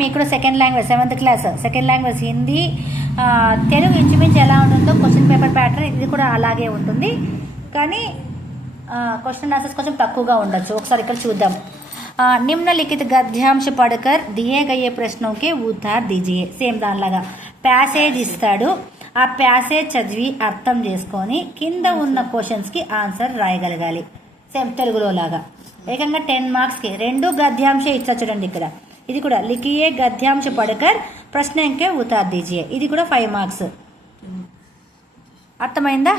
మీకు కూడా second language 7th class second language Hindi, Telugu ఇంచుమించు ఎలా ఉంటుందో క్వశ్చన్ పేపర్ ప్యాటర్న్ ఇది కూడా అలాగే ఉంటుంది. కానీ క్వశ్చన్ ఆన్సర్స్ కొంచెం తక్కువగా ఉండొచ్చు. ఒకసారి ఇక్కడ చూద్దాం. నిమ్నలిఖిత గద్యాంశ పడకర్ దియే గయే ప్రశ్నోకే ఉత్తర్ దీజియే. సేమ్ దానిలాగా ప్యాసేజ్ ఇస్తాడు, ఆ ప్యాసేజ్ చదివి అర్థం చేసుకొని కింద ఉన్న క్వశ్చన్స్కి ఆన్సర్ రాయగలగాలి. సేమ్ తెలుగులో లాగా ఏకంగా 10 మార్క్స్కి 2 గద్యాంశ ఇచ్చా చూడండి. ఇక్కడ ఇది కూడా లిఖియే గద్యాంశ పడకర్ ప్రశ్నకే ఉత్తర్ దీజియే, ఇది కూడా 5 మార్క్స్. అర్థమైందా?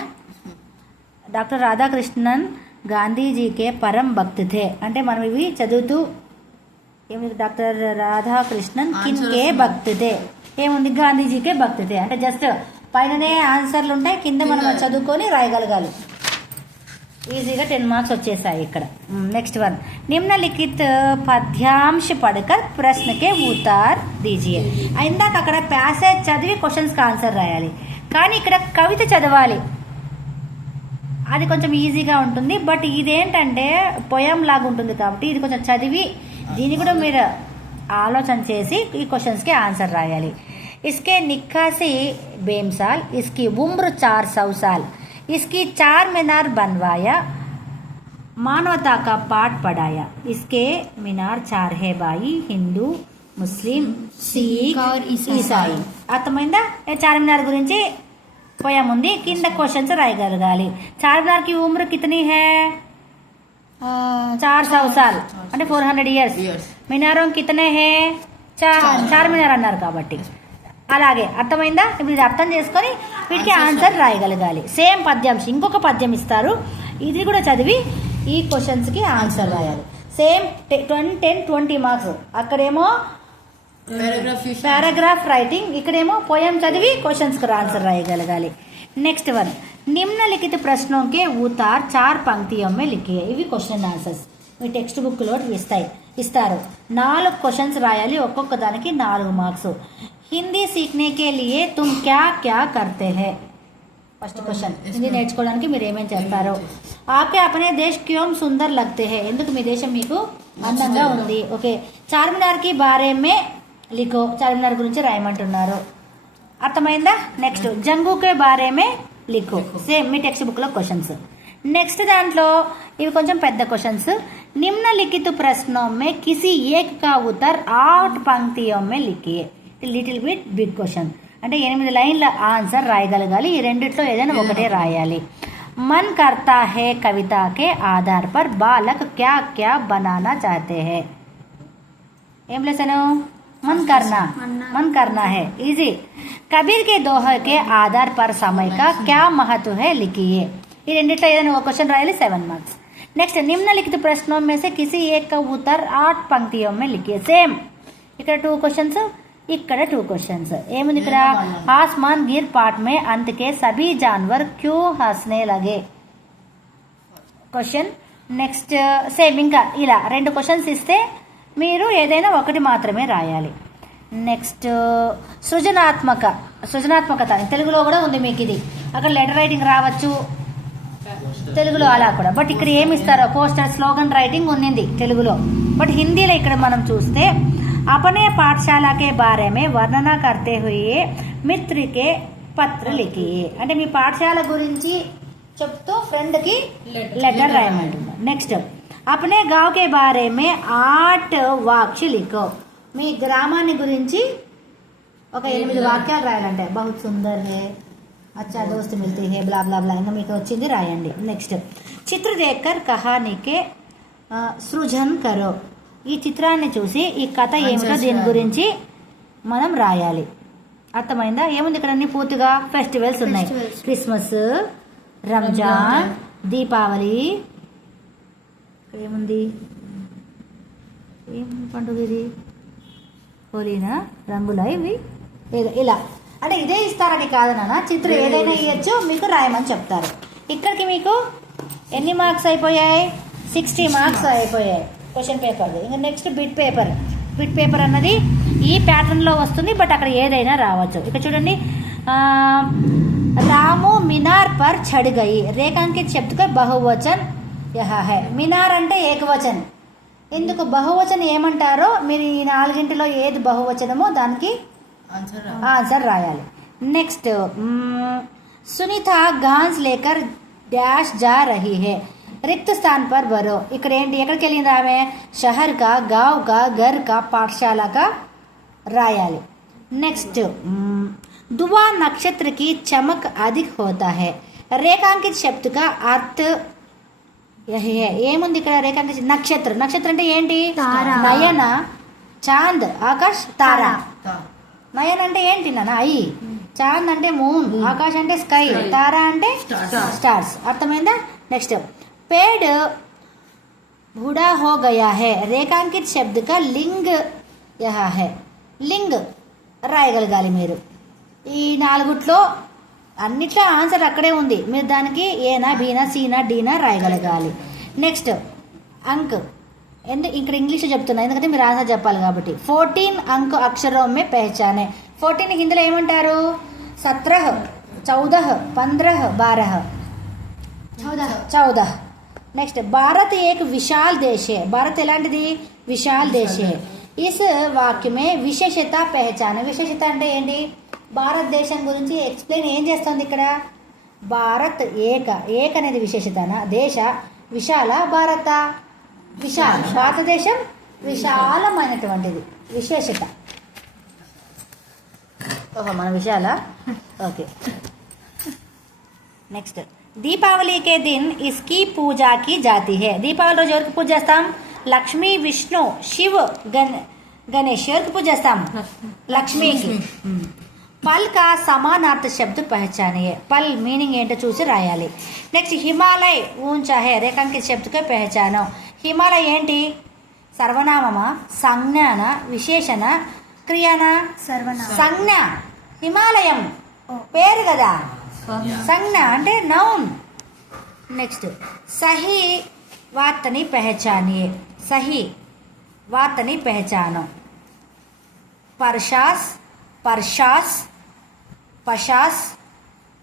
డాక్టర్ రాధాకృష్ణన్ గాంధీజీకే పరం భక్త్ థే అంటే మనం ఇవి చదువుతూ ఏముంది, డాక్టర్ రాధాకృష్ణన్ కిన్కే భక్త్ థే ఏముంది, గాంధీజీకే భక్త్ థే అంటే జస్ట్ పైననే ఆన్సర్లు ఉంటాయి, కింద మనం చదువుకొని రాయగలగాలి. ఈజీగా 10 మార్క్స్ వచ్చేసాయి ఇక్కడ. నెక్స్ట్ వన్, నిమ్నలిఖిత పద్యాంశ పడకర్ ప్రశ్నకే ఉత్తర్ దీజియే. ఇందాక అక్కడ ప్యాసేజ్ చదివి క్వశ్చన్స్కి ఆన్సర్ రాయాలి, కానీ ఇక్కడ కవిత చదవాలి. అది కొంచెం ఈజీగా ఉంటుంది. బట్ ఇదేంటంటే పొయం లాగా ఉంటుంది కాబట్టి ఇది కొంచెం చదివి దీన్ని కూడా మీరు ఆలోచన చేసి ఈ క్వశ్చన్స్కి ఆన్సర్ రాయాలి. ఇస్కే నిక్కాసి బేమ్సాల్, ఇస్కి ఉమ్ర 400 साल, इसकी 4 मीनार बनवाया, मानवता का पाठ पढ़ाया, इसके मीनार 4 है भाई, हिंदू ముస్లిం సిక్ ఈసాయి. అర్థమైందా? 4 मीनार గురించి పోయం ఉంది, కింద క్వశ్చన్స్ రాయగలగాలి. 4 मीनार की उम्र कितनी है? 400 साल అంటే 400 years. మినారం కితనే హే? 4 मीनार అన్నారు కాబట్టి అలాగే. అర్థమైందా? ఇప్పుడు ఇది అర్థం చేసుకొని వీటికి ఆన్సర్ రాయగలగాలి. సేమ్ పద్యాంశం, ఇంకొక పద్యం ఇస్తారు, ఇది కూడా చదివి ఈ క్వశ్చన్స్కి ఆన్సర్ రాయాలి. Same 10-20 marks. అక్కడేమో పారాగ్రాఫ్ రైటింగ్, ఇక్కడేమో పోయం చదివి క్వశ్చన్స్కి ఆన్సర్ రాయగలగాలి. నెక్స్ట్ వన్, నిమ్నలిఖిత ప్రశ్నోకే ఉత్తర్ 4 పంక్తియోं में लिखिए. ఇవి క్వశ్చన్ ఆన్సర్స్ మీ టెక్స్ట్ బుక్లో ఇస్తారు. 4 క్వశ్చన్స్ రాయాలి, ఒక్కొక్క దానికి 4 మార్క్స్. హిందీ సీఖనే కే లియే తుమ్ క్యా క్యా కర్తే హై. ఫస్ట్ క్వశ్చన్, హిందీ నేర్చుకోవడానికి మీరు ఏమేమి చేస్తారో. ఆకే అపనే దేశ్ క్యోం సుందర్ లగ్తే హై, ఎందుకు మీ దేశం మీకు అందంగా ఉంది. ఓకే. 4 मीनार కి బారే మే లిఖో, 4 मीनार గురించి రాయమంటున్నారు. అర్థమైందా? నెక్స్ట్, జంగుకే బారే మే లిఖో. సేమ్ మీ టెక్స్ట్ బుక్లో క్వశ్చన్స్. నెక్స్ట్ దాంట్లో ఇవి కొంచెం పెద్ద క్వశ్చన్స్. నిమ్నలిఖిత ప్రశ్నోं में किसी एक का उत्तर 8 पंक्तियों में लिखिए. లిటిల్ బిట్ బిగ్ క్వశ్చన్ అంటే 8 లైన్ల ఆన్సర్ రాయగలగాలి. ఈ రెండిట్లో ఏదైనా ఒకటే రాయాలి. मन करता है कविता के आधार पर बालक क्या क्या बनाना चाहते हैं. ఏం లేసను? मन करना है ఈజీ. कबीर के दोहे के आधार पर समय का क्या महत्व है लिखिए. ఈ రెండిట్లో ఏదైనా ఒక క్వశ్చన్ రాయాలి, 7 మార్క్స్. నెక్స్ట్, నిమ్నలిఖిత ప్రశ్నों में से किसी एक का उत्तर 8 पंक्तियों में लिखिए. సేమ్ ఇక్కడ 2 క్వశ్చన్స్, ఇక్కడ 2 క్వశ్చన్స్. ఏముంది ఇక్కడ? ఆస్మాన్ గిర్ పాట్ మే అంతకే సభీ జాన్వర్ క్యూ హస్నే లగే క్వశ్చన్. నెక్స్ట్ సేమ్ ఇంకా ఇలా 2 క్వశ్చన్స్ ఇస్తే మీరు ఏదైనా ఒకటి మాత్రమే రాయాలి. నెక్స్ట్, సృజనాత్మకత తెలుగులో కూడా ఉంది మీకు. ఇది అక్కడ లెటర్ రైటింగ్ రావచ్చు తెలుగులో అలా కూడా. బట్ ఇక్కడ ఏమి ఇస్తారో పోస్టర్ స్లోగన్ రైటింగ్ ఉన్నింది తెలుగులో. బట్ హిందీలో ఇక్కడ మనం చూస్తే अपने पाठशाला के बारे में वर्णना करते हुए मित्र के पत्र लिखिए అంటే మీ పాఠశాల గురించి చెప్తూ ఫ్రెండ్ కి లెటర్ రాయమంటున్నారు. నెక్స్ట్, अपने गांव के बारे में 8 वाक्य लिखो. మీ గ్రామాన్ని గురించి ఒక 8 వాక్యాలు రాయాలంటే बहुत सुंदर है, अच्छा दोस्त मिलती है, ब्ला ब्ला ब्ला ఇంకా మీకు వచ్చింది రాయండి. నెక్స్ట్, चित्र देखकर कहानी के सृजन करो. ఈ చిత్రాన్ని చూసి ఈ కథ ఏమిటో దీని గురించి మనం రాయాలి. అర్థమైందా? ఏముంది ఇక్కడ అన్ని పూర్తిగా ఫెస్టివల్స్ ఉన్నాయి. క్రిస్మస్, రంజాన్, దీపావళి, ఏముంది ఏం పండుగ ఇది? హోలీనా? రంగులా ఇవి? ఇలా అంటే ఇదే ఇస్తారని కాదు నాన్న, చిత్రం ఏదైనా ఇవ్వచ్చు, మీకు రాయమని చెప్తారు. ఇక్కడికి మీకు ఎన్ని మార్క్స్ అయిపోయాయి? 60 మార్క్స్ అయిపోయాయి క్వశ్చన్ పేపర్. ఇంకా నెక్స్ట్ బిట్ పేపర్ అన్నది ఈ ప్యాటర్న్లో వస్తుంది, బట్ అక్కడ ఏదైనా రావచ్చు. ఇక్కడ చూడండి, రాము మినార్ పర్ చడ్ గయి, రేఖాంకిత్ శబ్ద్ కా బహువచన్ యహ హై. మినార్ అంటే ఏకవచన్, ఇందుకు బహువచనం ఏమంటారో మీరు ఈ నాలుగింటిలో ఏది బహువచనమో దానికి ఆన్సర్ రాయాలి. నెక్స్ట్ సునీత గాన్స్ లేకర్ డాష్ జా రహీ హే, रिक्त स्थान पर भरो. ఇక్కడ ఏంటి, ఎక్కడికి వెళ్ళింది ఆమె? షహర్ కా, గావ్ కా, ఘర్ కా, పాఠశాల కా రాయాలి. నెక్స్ట్ दुआ नक्षत्र की चमक अधिक होता है. రేఖాంకిత శబ్ద కా అర్థ యహీ హై. ఏముంది ఇక్కడ రేఖాంకిత నక్షత్ర, నక్షత్ర అంటే ఏంటి? నయన, చాంద్, ఆకాష్, తారా. నయన్ అంటే ఏంటి నాన్న? ఐ. చాంద్ అంటే మూన్, ఆకాష్ అంటే స్కై, తారా అంటే స్టార్స్. అర్థమైందా? నెక్స్ట్ पेड़ बूढ़ा हो गया है. రేఖాంకిత శబ్ద కా లింగ్ యహ హై. లింగ్ రాయగలగాలి మీరు. ఈ నాలుగుట్లో అన్నిట్లో ఆన్సర్ అక్కడే ఉంది, మీరు దానికి ఏనా, బీనా, సీనా, డీనా రాయగలగాలి. నెక్స్ట్ అంక్, ఇక్కడ ఇంగ్లీష్లో చెప్తున్నా ఎందుకంటే మీరు ఆన్సర్ చెప్పాలి కాబట్టి. 14 अंक అక్షరం మే పహచానే. 14 హిందీలో ఏమంటారు? 17, 14, 15, 12, 14. నెక్స్ట్ భారత్ ఏక్ విశాల్ దేశ్ హై. భారత్ ఎలాంటిది? విశాల్ దేశ్ హై. ఇస్ వాక్యమే విశేషత పెహచాన. విశేషత అంటే ఏంటి? భారతదేశం గురించి ఎక్స్ప్లెయిన్ ఏం చేస్తుంది ఇక్కడ? భారత్ ఏక, ఏక అనేది విశేషతనా? దేశ విశాల, భారత విశాల. భారతదేశం విశాలమైనటువంటిది, విశేషత. ఓహో మన విశాల. ఓకే నెక్స్ట్ దీపావళి కే దిన్ ఇస్కి పూజా కి జాతి హై. దీపావళి రోజు ఎవరికి పూజ చేస్తాం? లక్ష్మీ, విష్ణు, శివ్, గణేష్. ఎవరికి పూజ చేస్తాం? లక్ష్మీకి. పల్ కా సమానార్థ శబ్ద పహచానియే. పల్ మీనింగ్ ఏంటో చూసి రాయాలి. నెక్స్ట్ హిమాలయ్ ఊంచా హై. రేఖాంకిత శబ్దకే పహచానో. హిమాలయ ఏంటి? సర్వనామమా, సంజ్ఞాన, విశేషణ, క్రియానా? సంజ్ఞ. హిమాలయం పేరు కదా, సంజ్ఞ అంటే నౌన్. నెక్స్ట్ సహీ వార్తని పెహచానియే. సహీ వార్తని పెహచానో. పర్షాస్, పర్షాస్, పషాస్,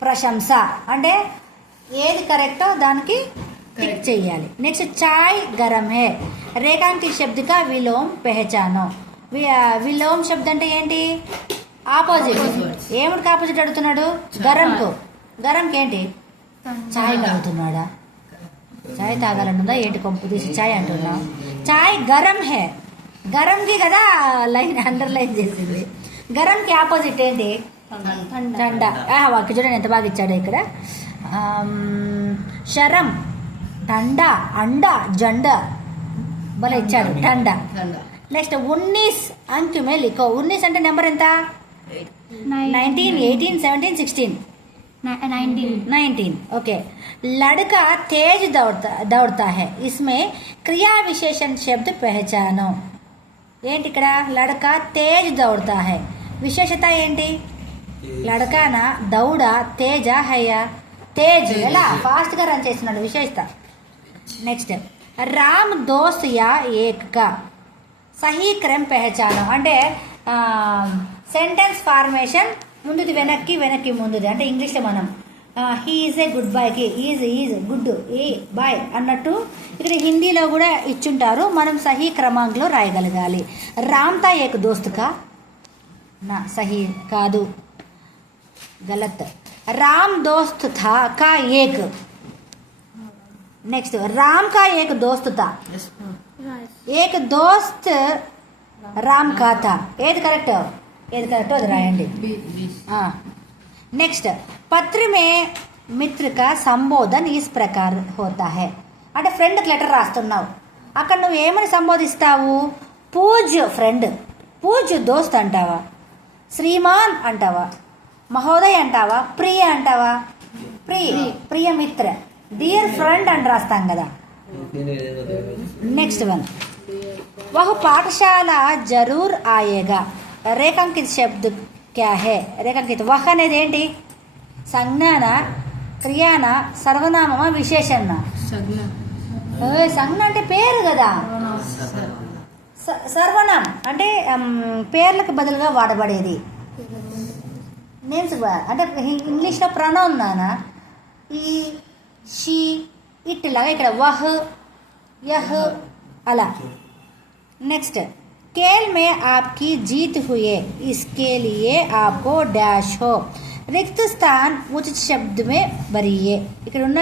ప్రశంస అంటే ఏది కరెక్టో దానికి టిక్ చేయాలి. నెక్స్ట్ చాయ్ గరం హే. రేఖాంకిత శబ్ద కా విలోమ్ పెహచానో. విలోమ్ శబ్ద అంటే ఏంటి? ఆపోజిట్. ఏమిటికి ఆపోజిట్ అడుగుతున్నాడు? గరంకు. గరంకి ఏంటి? చాయ్ తాగుతున్నాడా? చాయ్ తాగాలనుందా ఏంటి? కొంపు తీసి చాయ్ అంటున్నా. చాయ్ గరం హే. గరంకి కదా లైన్ అండర్లైన్ చేసింది. గరంకి ఆపోజిట్ ఏంటి? ఠండా. వాకి చూడండి ఎంత బాగా ఇచ్చాడు ఇక్కడ. శరం, ఠండా, అండా, జెండా భలే ఇచ్చాడు. ఠండా. నెక్స్ట్ 19 अंक में लिखो. 19 అంటే నెంబర్ ఎంత? 19, 18, 17, 16, 19. ఓకే. लड़का तेज दौड़ता है. इसमें क्रिया विशेषण शब्द पहचानो. ఏంటి ఇక్కడ? లడక తేజ్ దౌడతా హై. విశేషత ఏంటి? లడకానా, దౌడ, తేజ, హయ్యా. తేజ్ ఎలా ఫాస్ట్గా రన్ చేస్తున్నాడు, విశేషత. నెక్స్ట్ రామ్ దోస్త్ యా ఏక్ కా సహీ క్రమ్ పెహచానం అంటే సెంటెన్స్ ఫార్మేషన్ ముందుది వెనక్కి, వెనక్కి ముందుది. అంటే ఇంగ్లీష్లో మనం హీ ఈజ్ ఏ గుడ్ బాయ్కి ఈజ్ గుడ్ ఏ బాయ్ అన్నట్టు ఇక్కడ హిందీలో కూడా ఇచ్చుంటారు. మనం సహీ క్రమాంక్లో రాయగలగాలి. రామ్తా ఏక్ దోస్తుకా నా సహీ కాదు, గలత్. రామ్ దోస్త్ థా కా ఏక్. నెక్స్ట్ రామ్ కా ఏక్ దోస్త్ థా. ఏక్ దోస్త్ రామ్ కా థా. ఏది కరెక్ట్? ఏది కరెక్ట్ అది రాయండి. నెక్స్ట్ పత్ర మే మిత్ర కా సంబోధన్ ఇస్ ప్రకార్ హోతా హై. అంటే ఫ్రెండ్కి లెటర్ రాస్తున్నావు, అక్కడ నువ్వు ఏమని సంబోధిస్తావు? పూజ్ ఫ్రెండ్, పూజ్ దోస్త్ అంటావా, శ్రీమాన్ అంటావా, మహోదయ్ అంటావా, ప్రియ అంటావా? ప్రియ మిత్ర, డియర్ ఫ్రెండ్ అని రాస్తాం కదా. నెక్స్ట్ వన్ వహ పాఠశాల జరూర్ ఆయేగా. రేఖాంకిత శబ్ద క్యా హే? రేఖాంకిత వహ అనేది ఏంటి? సంజ్ఞాన, క్రియాన, సర్వనామమా, విశేషణ? సంజ్ఞ అంటే పేరు కదా. సర్వనామం అంటే పేర్లకు బదులుగా వాడబడేది. నేమ్స్ అంటే ఇంగ్లీష్లో ప్రొనౌన్ నానా. ఈ, షీ, ఇట్ లాగా ఇక్కడ వహ్, యహ్ అలా नेक्स्ट, खेल में आपकी जीत हुए, इसके लिए आपको डैश हो, रिक्त स्थान उचित शब्द में भरिए. ఇక్కడ ఉన్న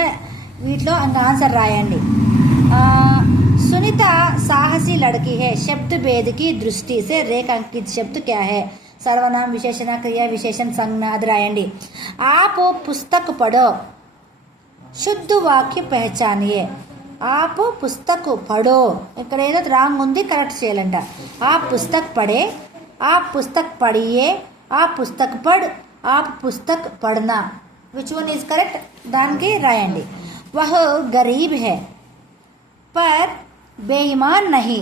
వీటిలో ఆన్సర్ రాయండి. सुनीता साहसी लड़की है, शब्द भेद की दृष्टि से रेखांकित शब्द क्या है? सर्वनाम विशेषण क्रिया विशेषण संज्ञा అది రాయండి. आप पुस्तक पढ़ो, शुद्ध वाक्य पहचानिए. आप पुस्तक पढ़ो, ఇక్కడ ఏదో రాంగ్ ఉంది, కరెక్ట్ చేయాలంట. आप पुस्तक पढ़े, आप पुस्तक पढ़िए, आप पुस्तक पढ़, आप पुस्तक पढ़ना. Which one is correct? దానికి రాయండి. वह गरीब है पर बेईमान नहीं,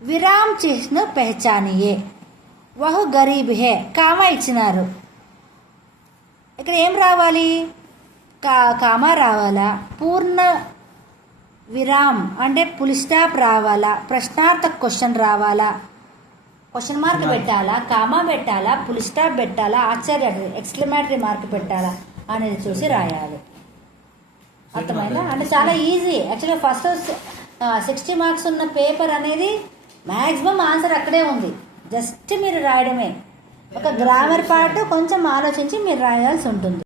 విరామ్ చిహ్న పహచానియే. వహు గరీబ్ హే, కామా ఇచ్చినారు. ఇక్కడ ఏం రావాలి? కామా రావాలా, పూర్ణ విరామ్ అంటే ఫుల్ స్టాప్ రావాలా, ప్రశ్నార్థక క్వశ్చన్ రావాలా, క్వశ్చన్ మార్క్ పెట్టాలా, కామా పెట్టాలా, ఫుల్ స్టాప్ పెట్టాలా, ఆశ్చర్య ఎక్స్క్లమేటరీ మార్క్ పెట్టాలా అనేది చూసి రాయాలి. అర్థమైందా? అంటే చాలా ఈజీ. యాక్చువల్గా ఫస్ట్ 60 మార్క్స్ ఉన్న పేపర్ అనేది మ్యాక్సిమం ఆన్సర్ అక్కడే ఉంది, జస్ట్ మీరు రాయడమే. ఒక గ్రామర్ పార్ట్ కొంచెం ఆలోచించి మీరు రాయాల్సి ఉంటుంది.